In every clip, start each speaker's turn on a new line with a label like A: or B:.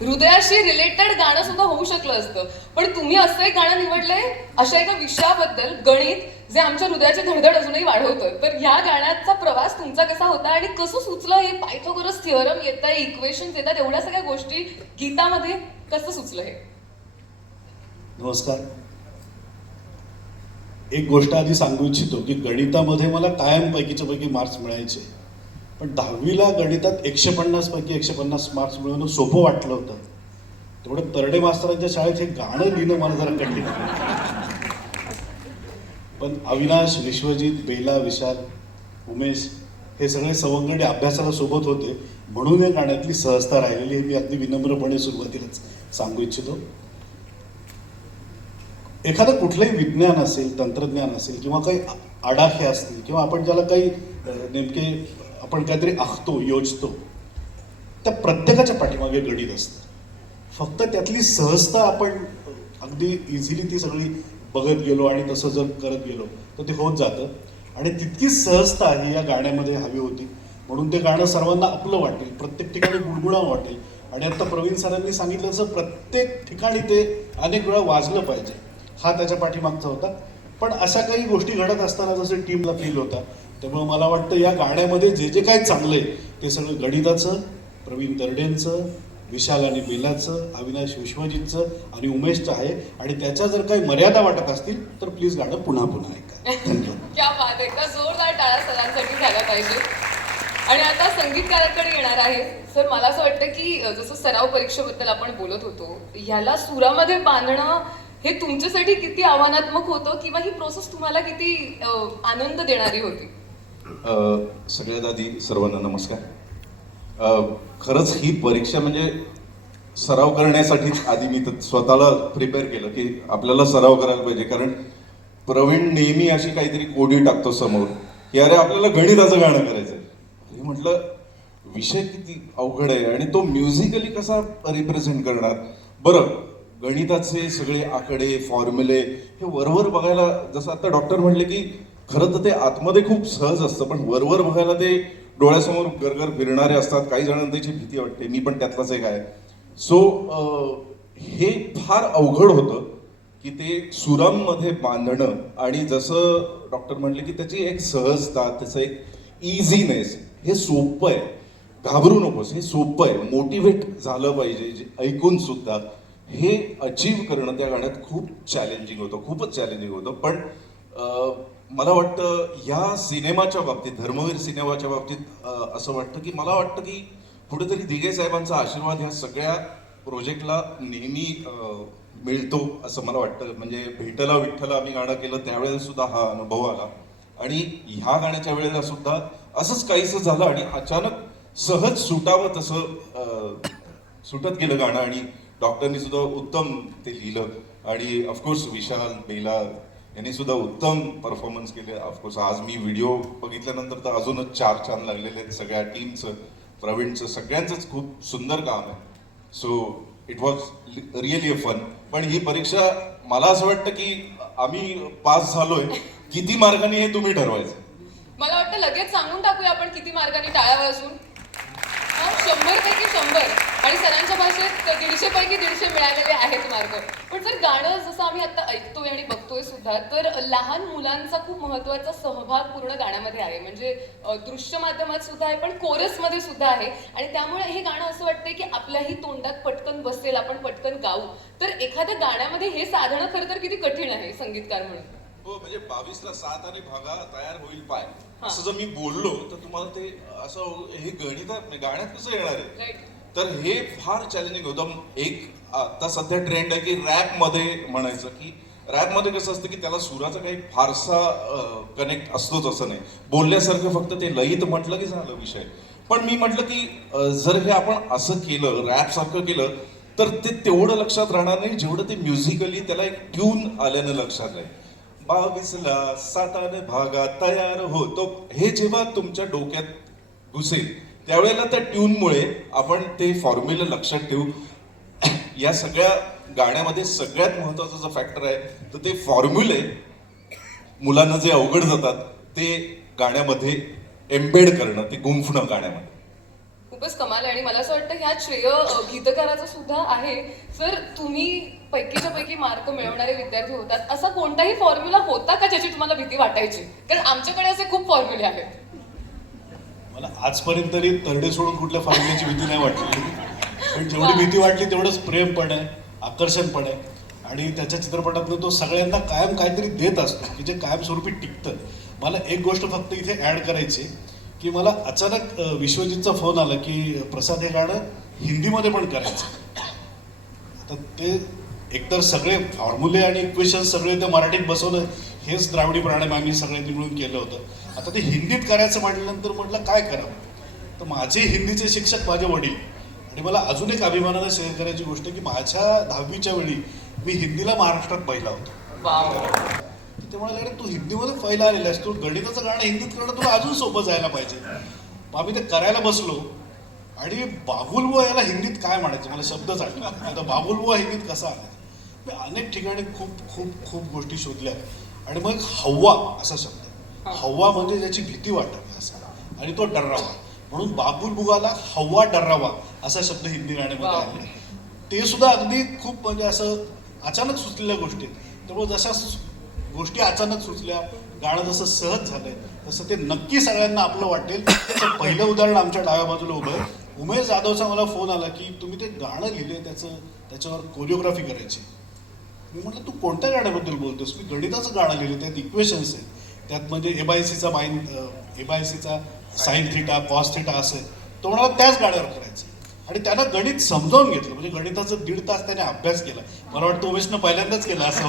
A: हृदयाशी रिलेटेड गाणं सुद्धा होऊ शकलं असतं. पण तुम्ही असं एक गाणं निवडलंय अशा एका विषयाबद्दल गणित जे आमच्या हृदयाची धडधड अजूनही वाढवतं तर ह्या गाण्याचा प्रवास तुमचा कसा होता आणि कसं सुचलं हे पायथोगोरस थिअरम येत आहे इक्वेशन येतात एवढ्या सगळ्या गोष्टी गीतामध्ये कसं सुचलं हे?
B: नमस्कार. एक गोष्ट आधी सांगू इच्छितो की गणितामध्ये मला कायम पैकीच्या पैकी मार्क्स मिळायचे. पण दहावीला गणितात एकशे पन्नास पैकी एकशे पन्नास मार्क्स मिळवणं सोपं वाटलं होतं. तेवढं तरडे मास्तरांच्या शाळेत हे गाणं लिहिणं मला जरा कठीण पण अविनाश विश्वजित बेला विशाल उमेश हे सगळे सवंगडे अभ्यासाला सोबत होते. म्हणून या गाण्यातली सहजता राहिलेली हे मी अगदी विनम्रपणे सुरुवातीलाच सांगू इच्छितो. एखादं कुठलंही विज्ञान असेल तंत्रज्ञान असेल किंवा काही आडाखे असतील किंवा आपण ज्याला काही नेमके आपण काहीतरी आखतो योजतो. त्या प्रत्येकाच्या पाठीमागे गणित असतं. फक्त त्यातली सहजता आपण अगदी इझिली ती सगळी बघत गेलो आणि तसं जर करत गेलो तर ते होत जातं. आणि तितकीच सहजता ही या गाण्यामध्ये हवी होती. म्हणून ते गाणं सर्वांना आपलं वाटेल प्रत्येक ठिकाणी गुणगुणावं वाटेल. आणि आता प्रवीण सरांनी सांगितलं तसं प्रत्येक ठिकाणी ते अनेक वेळा वाजलं पाहिजे. हा त्याच्या पाठीमागचा होता. पण अशा काही गोष्टी घडत असताना जसं टीमला फील होता त्यामुळे मला वाटतं या गाण्यामध्ये जे जे काय चांगलं आहे ते सगळं गणिताचं प्रवीण तरडेंचं विशाल आणि बेलाचं अविनाश विश्वजितचं आणि उमेशचं आहे. आणि त्याच्या जर काही मर्यादा वाटत असतील तर प्लीज गाणं पुन्हा पुन्हा ऐका. धन्यवाद.
A: बात एकदा जोरदार टाळा सगळ्यांसाठी झाला पाहिजे. आणि आता संगीतकाराकडे येणार आहे. सर मला असं वाटतं की जसं सराव परीक्षेबद्दल आपण बोलत होतो ह्याला सुरामध्ये बांधणं हे तुमच्यासाठी किती आव्हानात्मक होतं किंवा ही प्रोसेस तुम्हाला किती आनंद देणारी होती?
C: सगळ्यात आधी सर्वांना नमस्कार. खरंच ही परीक्षा म्हणजे सराव करण्यासाठीच आधी मी तर स्वतःला प्रिपेअर केलं की आपल्याला सराव करायला पाहिजे. कारण प्रवीण नेहमी अशी काहीतरी कोडी टाकतो समोर की अरे आपल्याला गणिताचं गाणं करायचं मी म्हटलं विषय किती अवघड आहे आणि तो म्युझिकली कसा रिप्रेझेंट करणार? बरं गणिताचे सगळे आकडे फॉर्म्युले हे वरवर बघायला जसं आता डॉक्टर म्हणले की खरं तर ते आतमध्ये खूप सहज असतं पण वरवर बघायला ते डोळ्यासमोर गरगर फिरणारे असतात. काही जणांना त्याची भीती वाटते मी पण त्यातलाच एक आहे. सो हे फार अवघड होतं की ते सुरांमध्ये बांधणं आणि जसं डॉक्टर म्हणले की त्याची एक सहजता त्याचं एक इझीनेस हे सोपं आहे. घाबरू नकोस हे सोपं आहे. मोटिवेट झालं पाहिजे जे ऐकून सुद्धा. हे अचीव करणं त्या गाण्यात खूप चॅलेंजिंग होतं खूपच चॅलेंजिंग होतं. पण मला वाटतं ह्या सिनेमाच्या बाबतीत धर्मवीर सिनेमाच्या बाबतीत असं वाटतं की मला वाटतं की कुठेतरी दिघे साहेबांचा आशीर्वाद ह्या सगळ्या प्रोजेक्टला नेहमी मिळतो असं मला वाटतं. म्हणजे भेटला विठ्ठला आम्ही गाणं केलं त्यावेळेला सुद्धा हा अनुभव आला. आणि ह्या गाण्याच्या वेळेला सुद्धा असंच काहीसं झालं आणि अचानक सहज सुटावं तसं सुटत गेलं गाणं आणि डॉक्टरनी सुद्धा उत्तम ते लिहिलं. आणि ऑफकोर्स विशाल बेला यांनी सुद्धा उत्तम परफॉर्मन्स केले. ऑफकोर्स आज मी व्हिडिओ बघितल्यानंतर तर अजूनच चार छान लागलेले आहेत. सगळ्या टीमचं प्रवीणचं सगळ्यांचंच खूप सुंदर काम आहे. So it was really a fun पण ही परीक्षा मला असं वाटतं की आम्ही पास झालोय. किती मार्गाने हे तुम्ही ठरवायचं?
A: मला वाटतं लगेच सांगून टाकूया आपण किती मार्गाने टाळ्या वाजून हा, शंभर पैकी शंभर. आणि सरांच्या भाषेत दीडशे पैकी दीडशे मिळालेले आहेत मार्ग. पण जर गाणं जसं आम्ही आता ऐकतोय आणि बघतोय सुद्धा तर लहान मुलांचा खूप महत्त्वाचा सहभाग पूर्ण गाण्यामध्ये आहे. म्हणजे दृश्य माध्यमात सुद्धा आहे पण कोरसमध्ये सुद्धा आहे. आणि त्यामुळे हे गाणं असं वाटतंय की आपल्याही तोंडात पटकन बसेल आपण पटकन गाऊ. तर एखाद्या गाण्यामध्ये हे साधणं खरं तर किती कठीण आहे संगीतकार म्हणून?
C: हो म्हणजे बावीसला सात आणि भागा तयार होईल पाय. असं जर मी बोललो तर तुम्हाला ते असं हे गणितात गाण्यात कसं येणार आहे? तर हे फार चॅलेंजिंग होतं. एक आता सध्या ट्रेंड आहे की रॅपमध्ये म्हणायचं की रॅपमध्ये कसं असतं की त्याला सुराचा काही फारसा कनेक्ट असतोच असं नाही. बोलल्यासारखं फक्त ते लयीत म्हटलं की झालं विषय. पण मी म्हटलं की जर हे आपण असं केलं रॅप सारखं केलं तर ते तेवढं लक्षात राहणार नाही जेवढं ते म्युझिकली त्याला एक ट्यून आल्यानं लक्षात आहे बावीसला साताने भागा तयार होतो. हे जेव्हा तुमच्या डोक्यात घुसेल त्यावेळेला त्या ट्यूनमुळे आपण ते फॉर्म्युला लक्षात ठेवू. या सगळ्या गाण्यामध्ये सगळ्यात महत्त्वाचा जो फॅक्टर आहे तर ते फॉर्म्युले मुलांना जे अवघड जातात ते गाण्यामध्ये एम्बेड करणं ते गुंफणं गाण्यामध्ये.
A: खूपच कमाल आहे. आणि मला असं वाटतं ह्या श्रेय अ, गीतकाराचं सुद्धा आहे. सर तुम्ही पैकीच्या पैकी मार्क मिळवणारे विद्यार्थी होतात. असा कोणताही फॉर्म्युला होता का ज्याची तुम्हाला भीती वाटायची? कारण आमच्याकडे असे खूप फॉर्म्युले आहेत.
B: मला आजपर्यंत तरी तरडे सोडून कुठल्या फॉर्म्युल्याची भीती नाही वाटली. पण जेवढी भीती वाटली तेवढंच प्रेम पण आहे आकर्षण पण आहे. आणि त्याच्या चित्रपटातनं तो सगळ्यांना कायम काहीतरी देत असतो की जे कायमस्वरूपी टिकतं. मला एक गोष्ट फक्त इथे ॲड करायची की मला अचानक विश्वजितचा फोन आला की प्रसाद हे गाणं हिंदीमध्ये पण करायचं आता ते एकतर सगळे फॉर्म्युले आणि इक्वेशन सगळे ते मराठीत बसवलं हेच द्राविडी प्राणायाम आम्ही सगळ्यांनी मिळून केलं होतं. आता ते हिंदीत करायचं म्हटल्यानंतर म्हटलं काय करावं? तर माझे हिंदीचे शिक्षक माझे वडील आणि मला अजून एक अभिमानानं शेअर करायची गोष्ट की माझ्या दहावीच्या वेळी मी हिंदीला महाराष्ट्रात पहिला होतो. ते म्हणाले अरे तू हिंदीमध्ये पहिला आलेला आहेस. तू गणिताचं गाणं हिंदीत करणं तुला अजून सोपं जायला पाहिजे. मग आम्ही ते करायला बसलो आणि बाबुलबुवा याला हिंदीत काय म्हणायचं? मला शब्दच आठला आता बाबुलबुवा हिंदीत कसा आणायचा मी अनेक ठिकाणी खूप खूप खूप गोष्टी शोधल्या आणि मग एक हव्वा असा शब्द. हव्वा म्हणजे ज्याची भीती वाटावी असा आणि तो डर्रावा. म्हणून बाबुलबुवाला हव्वा डर्रावा असा शब्द हिंदी गाण्यामध्ये. आले ते सुद्धा अगदी खूप म्हणजे असं अचानक सुचलेल्या गोष्टी. त्यामुळे जशा गोष्टी अचानक सुचल्या गाणं जसं सहज झालंय तसं ते नक्की सगळ्यांना आपलं वाटेल. त्याचं पहिलं उदाहरण आमच्या डाव्या बाजूला उभं आहे. उमेश जाधवचा मला फोन आला की तुम्ही ते गाणं लिहिले त्याचं त्याच्यावर कोरिओग्राफी करायची. मी म्हटलं तू कोणत्या गाण्याबद्दल बोलतोस? मी गणिताचं गाणं लिहिलं त्यात इक्वेशन्स आहेत. त्यात म्हणजे एबायसीचा माइन एबायसीचा साईन थिटा कॉस थिटा असेल तो म्हणाला त्याच गाण्यावर करायचं. आणि त्यानं गणित समजावून घेतलं. म्हणजे गणिताचं दीड तास त्याने अभ्यास केला. मला वाटतं उमेशनं पहिल्यांदाच केला असं.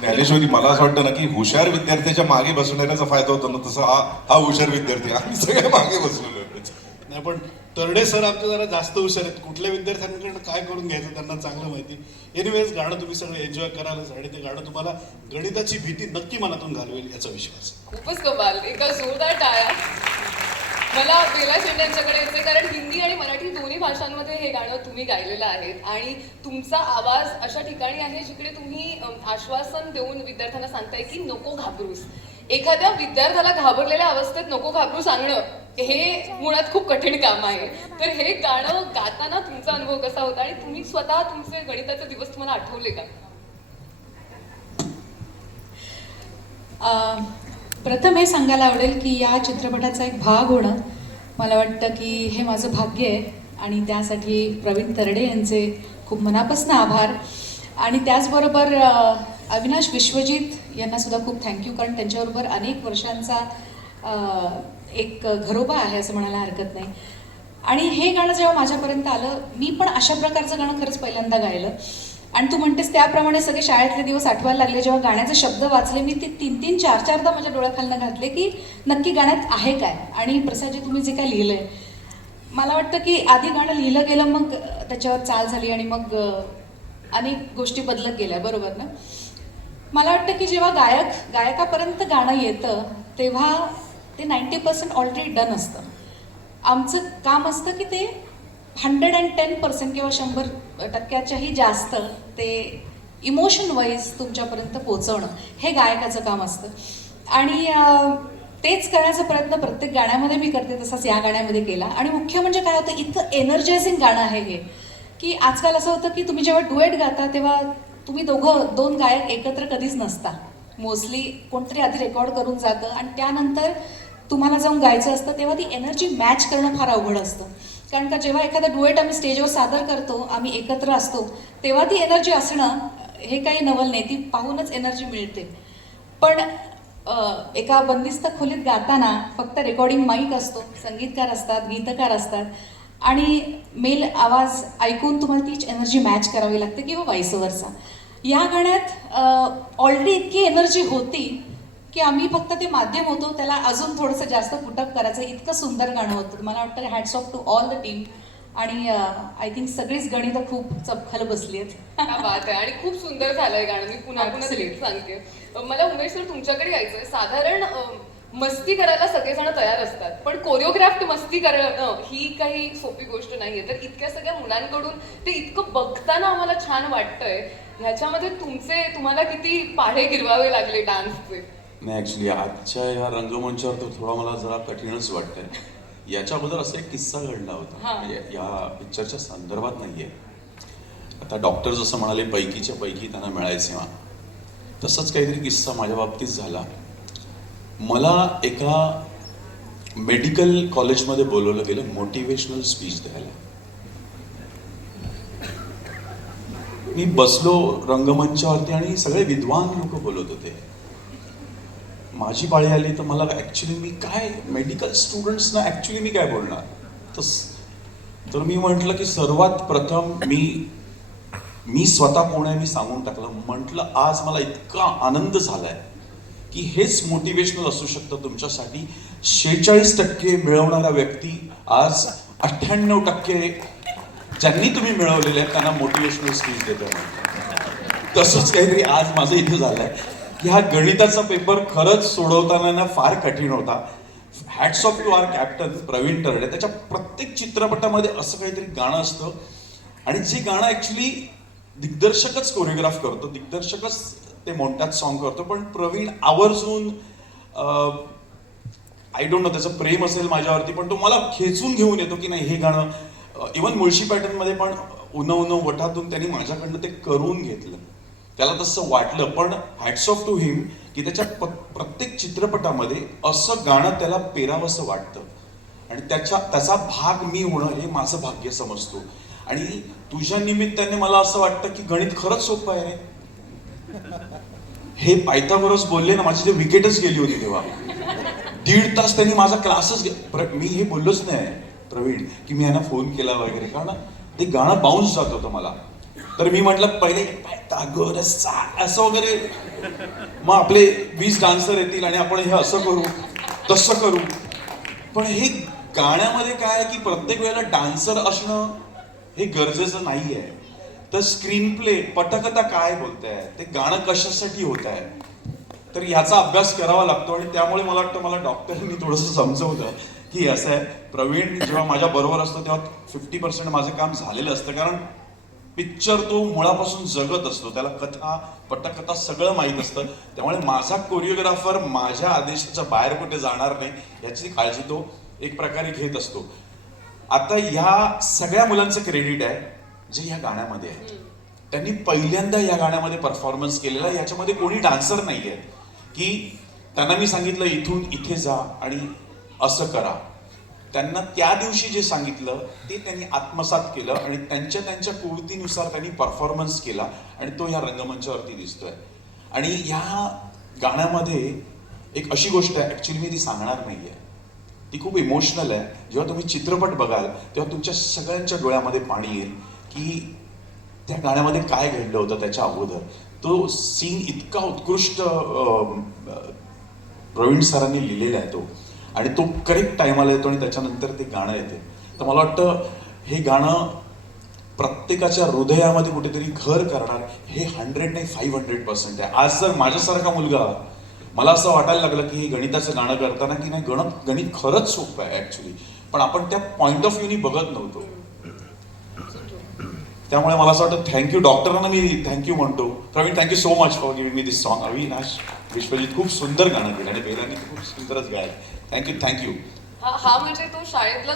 C: ज्ञानेश्वरी मला असं वाटतं ना की हुशार विद्यार्थ्याच्या मागे बसणाऱ्याचा फायदा होतो ना तसा हा हा हुशार विद्यार्थी. आम्ही सगळे मागे बसलेलो आहे.
B: नाही पण तरडे सर आमचे जरा जास्त हुशार आहेत. कुठल्या विद्यार्थ्यांकडे काय करून घ्यायचं त्यांना चांगलं माहिती. एनिवेज गाणं तुम्ही सगळे एन्जॉय करालच आणि ते गाणं तुम्हाला गणिताची भीती नक्की मनातून घालवेल याचा विश्वास
A: खूपच कमाल. एका जोरदार टाळ्या. मला बेला शेंडे यांच्याकडे येते कारण हिंदी आणि मराठी दोन्ही भाषांमध्ये हे गाणं तुम्ही गायलेलं आहे आणि तुमचा आवाज अशा ठिकाणी आहे जिकडे तुम्ही आश्वासन देऊन विद्यार्थ्यांना सांगताय की नको घाबरूस. एखाद्या विद्यार्थ्याला घाबरलेल्या अवस्थेत नको घाबरू सांगणं हे मुळात खूप कठीण काम आहे. तर हे गाणं गाताना तुमचा अनुभव कसा होता आणि तुम्ही स्वतः तुमचे गणिताचे दिवस तुम्हाला आठवले का?
D: प्रथम हे सांगायला आवडेल की या चित्रपटाचा एक भाग होणं मला वाटतं की हे माझं भाग्य आहे आणि त्यासाठी प्रवीण तरडे यांचे खूप मनापासून आभार. आणि त्याचबरोबर अविनाश विश्वजित यांना सुद्धा खूप थँक्यू कारण त्यांच्याबरोबर अनेक वर्षांचा एक घरोबा आहे असं म्हणायला हरकत नाही. आणि हे गाणं जेव्हा माझ्यापर्यंत आलं मी पण अशा प्रकारचं गाणं खरंच पहिल्यांदा गायलं. आणि तू म्हणतेस त्याप्रमाणे सगळे शाळेतले दिवस आठवायला लागले. जेव्हा गाण्याचे शब्द वाचले मी ते तीन तीन चार चारदा माझ्या डोळ्याखालनं घातले की नक्की गाण्यात आहे काय? आणि प्रसादजी तुम्ही जे काय लिहिलं आहे मला वाटतं की आधी गाणं लिहिलं गेलं मग त्याच्यावर चाल झाली आणि मग अनेक गोष्टी बदलत गेल्या. बरोबर ना? मला वाटतं की जेव्हा गायक गायकापर्यंत गाणं येतं तेव्हा ते नाईंटी पर्सेंट ऑलरेडी डन असतं. आमचं काम असतं की ते हंड्रेड अँड टेन पर्सेंट किंवा शंभर टक्क्याच्याही जास्त ते इमोशन वाईज तुमच्यापर्यंत पोचवणं हे गायकाचं काम असतं. आणि तेच करण्याचा प्रयत्न प्रत्येक गाण्यामध्ये मी करते तसाच या गाण्यामध्ये केला. आणि मुख्य म्हणजे काय होतं इतकं एनर्जायझिंग गाणं आहे हे की आजकाल असं होतं की तुम्ही जेव्हा डुएट गाता तेव्हा तुम्ही दोघं दोन गायक एकत्र कधीच नसता. मोस्टली कोणतरी आधी रेकॉर्ड करून जातं आणि त्यानंतर तुम्हाला जाऊन गायचं असतं तेव्हा ती एनर्जी मॅच करणं फार अवघड असतं. कारण का जेव्हा एखादा डुएट आम्ही स्टेजवर सादर करतो आम्ही एकत्र असतो तेव्हा ती एनर्जी असणं हे काही नवल नाही ती पाहूनच एनर्जी मिळते. पण एका बंदिस्त खोलीत गाताना फक्त रेकॉर्डिंग माईक असतो संगीतकार असतात गीतकार असतात आणि मेल आवाज ऐकून तुम्हाला तीच एनर्जी मॅच करावी लागते किंवा वाईसवरचा या गाण्यात ऑलरेडी इतकी एनर्जी होती की आम्ही फक्त ते माध्यम होतो त्याला अजून थोडंसं जास्त पुटअप करायचं इतकं सुंदर गाणं होतं. मला वाटतं hats off to all the team आणि आय थिंक सगळीच गणितं खूप चपखल बसली आहेत.
A: बात आहे. आणि खूप सुंदर झालंय गाणं. मी पुन्हा पुन्हा सांगते. मला उमेश सर तुमच्याकडे यायचंय. साधारण मस्ती करायला सगळेजण तयार असतात. पण कोरिओग्राफ्ट मस्ती करणं ही काही सोपी गोष्ट नाहीये. तर इतक्या सगळ्या मुलांकडून ते इतकं बघताना आम्हाला छान वाटतंय. ह्याच्यामध्ये तुमचे तुम्हाला किती पाढे गिरवावे लागले डान्सचे?
E: नाही ॲक्च्युली आजच्या या रंगमंचावर तर थोडा मला जरा कठीणच वाटतंय. याच्या अगोदर असा एक किस्सा घडला होता. म्हणजे या पिक्चरच्या संदर्भात नाहीये. आता डॉक्टर जसं म्हणाले पैकीच्या पैकी त्यांना मिळायचे मा तसंच काहीतरी किस्सा माझ्या बाबतीत झाला. मला एका मेडिकल कॉलेजमध्ये बोलवलं गेलं मोटिवेशनल स्पीच द्यायला. मी बसलो रंगमंचावरती आणि सगळे विद्वान लोक बोलत होते. माझी पाळी आली तर मला ॲक्च्युली मी काय मेडिकल स्टुडंट्सना ॲक्च्युली मी काय बोलणार? तस तर मी म्हटलं की सर्वात प्रथम मी मी स्वतः कोण आहे मी सांगून टाकलं. म्हटलं आज मला इतका आनंद झालाय की हेच मोटिवेशनल असू शकतं तुमच्यासाठी. शेहेचाळीस टक्के मिळवणारा व्यक्ती आज अठ्ठ्याण्णव टक्के ज्यांनी तुम्ही मिळवलेले आहेत त्यांना मोटिवेशनल स्पीच देतो तसंच काहीतरी आज माझं इथे झालंय. की हा गणिताचा पेपर खरंच सोडवताना ना फार कठीण होता. Hats off to our captain Praveen Tarde. त्याच्या प्रत्येक चित्रपटामध्ये असं काहीतरी गाणं असतं. आणि जे गाणं ऍक्च्युली दिग्दर्शकच कोरिओग्राफ करतो. दिग्दर्शकच ते मोंटात सॉन्ग करतो. पण प्रवीण आवर्जून आय डोंट नो त्याचं प्रेम असेल माझ्यावरती पण तो मला खेचून घेऊन येतो की नाही हे गाणं इवन मुळशी पॅटर्नमध्ये पण उन उन वठातून त्यांनी माझ्याकडनं ते करून घेतलं. त्याला तसं वाटलं पण हॅट्स ऑफ टू हिम की त्याच्या प- प्रत्येक चित्रपटामध्ये असं गाणं त्याला पेरावंसं वाटतं. आणि त्याच्या त्याचा भाग मी होणं हे माझं भाग्य समजतो. आणि तुझ्या निमित्ताने मला असं वाटतं की गणित खरंच सोपं आहे. हे पायथागोरस बोलले ना माझी जे विकेटच गेली होती तेव्हा. दीड तास त्यांनी माझा क्लासच घे प्र- मी हे बोललोच नाही. प्रवीण की मी यांना फोन केला वगैरे. कारण ते गाणं बाउन्स जात होतं मला. तर मी म्हटलं पहिले असं वगैरे. मग आपले वीस डान्सर येतील आणि आपण हे असं करू तसं करू. पण हे गाण्यामध्ये काय आहे की प्रत्येक वेळेला डान्सर असणं हे गरजेचं नाही आहे. तर स्क्रीन प्ले पटकथा काय बोलताय? ते गाणं कशासाठी होत आहे? तर याचा अभ्यास करावा लागतो आणि त्यामुळे मला वाटतं मला डॉक्टरांनी थोडंसं समजवलं. की असं आहे. प्रवीण जेव्हा माझ्या बरोबर असतो तेव्हा फिफ्टी पर्सेंट माझं काम झालेलं असतं. कारण पिक्चर तो मुळापासून जगत असतो. त्याला कथा पटकथा सगळं माहीत असतं. त्यामुळे माझा कोरिओग्राफर माझ्या आदेशाच्या बाहेर कुठे जाणार नाही याची काळजी तो एक प्रकारे घेत असतो. आता ह्या सगळ्या मुलांचं क्रेडिट आहे जे ह्या गाण्यामध्ये आहे त्यांनी पहिल्यांदा या गाण्यामध्ये परफॉर्मन्स केलेला याच्यामध्ये कोणी डान्सर नाही आहे की त्यांना मी सांगितलं इथून इथे जा आणि असं करा. त्यांना त्या दिवशी जे सांगितलं ते त्यांनी आत्मसात केलं आणि त्यांच्या त्यांच्या कुवतीनुसार त्यांनी परफॉर्मन्स केला आणि तो ह्या रंगमंचावरती दिसतोय. आणि ह्या गाण्यामध्ये एक अशी गोष्ट आहे ॲक्च्युली मी ती सांगणार नाही आहे ती खूप इमोशनल आहे. जेव्हा तुम्ही चित्रपट बघाल तेव्हा तुमच्या सगळ्यांच्या डोळ्यामध्ये पाणी येईल की त्या गाण्यामध्ये काय घडलं होतं त्याच्या अगोदर. तो सीन इतका उत्कृष्ट प्रवीण सरांनी लिहिलेला आहे तो. आणि तो करेक्ट टायमाला येतो आणि त्याच्यानंतर ते गाणं येते. तर मला वाटतं हे गाणं प्रत्येकाच्या हृदयामध्ये कुठेतरी घर करणार हे हंड्रेड नाही फाईव्ह हंड्रेड पर्सेंट आहे. आज जर माझ्यासारखा मुलगा मला असं वाटायला लागलं की हे गणिताचं गाणं करताना की नाही गणित गणित खरंच सोपं आहे ऍक्च्युली पण आपण त्या पॉईंट ऑफ व्ह्यूनी बघत नव्हतो. त्यामुळे मला असं वाटतं थँक्यू डॉक्टरांना मी थँक्यू म्हणतो. Praveen thank you so much for giving me this song Avinash Vishwajit खूप सुंदर गाणं केलं आणि बेलानी खूप सुंदरच गायलं. थँक्यू थँक्यू
A: हा हा म्हणजे तो शाळेतला